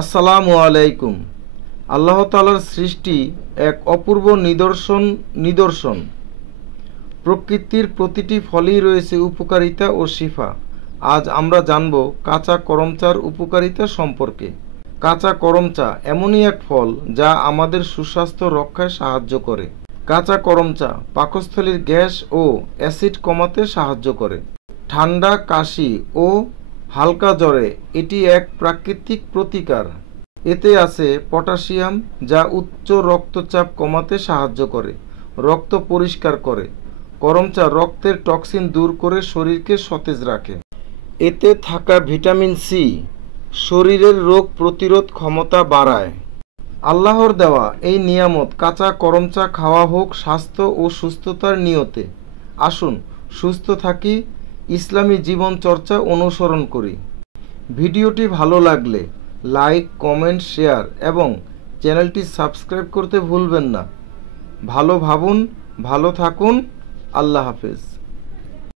আসসালামু আলাইকুম। আল্লাহ তাআলার সৃষ্টি এক অপূর্ব নিদর্শন। প্রকৃতির প্রতিটি ফলেই রয়েছে উপকারিতা ও শিফা। আজ আমরা জানব কাঁচা করমচার উপকারিতা সম্পর্কে। কাঁচা করমচা এমনই এক ফল যা আমাদের সুস্বাস্থ্য রক্ষায় সাহায্য করে। কাঁচা করমচা পাকস্থলীর গ্যাস ও অ্যাসিড কমাতে সাহায্য করে। ঠান্ডা, কাশি ও হালকা জ্বরে এটি এক প্রাকৃতিক প্রতিকার। এতে আছে পটাশিয়াম, যা উচ্চ রক্তচাপ কমাতে সাহায্য করে, রক্ত পরিষ্কার করে। করমচা রক্তের টক্সিন দূর করে শরীরকে সতেজ রাখে। এতে থাকা ভিটামিন সি শরীরের রোগ প্রতিরোধ ক্ষমতা বাড়ায়। আল্লাহর দেওয়া এই নিয়ামত কাঁচা করমচা খাওয়া হোক স্বাস্থ্য ও সুস্থতার নিয়তে। আসুন সুস্থ থাকি, ইসলামী জীবনচর্চা অনুসরণ করি। ভিডিওটি ভালো লাগলে লাইক, কমেন্ট, শেয়ার এবং চ্যানেলটি সাবস্ক্রাইব করতে ভুলবেন না। ভালো ভাবুন, ভালো থাকুন। আল্লাহ হাফেজ।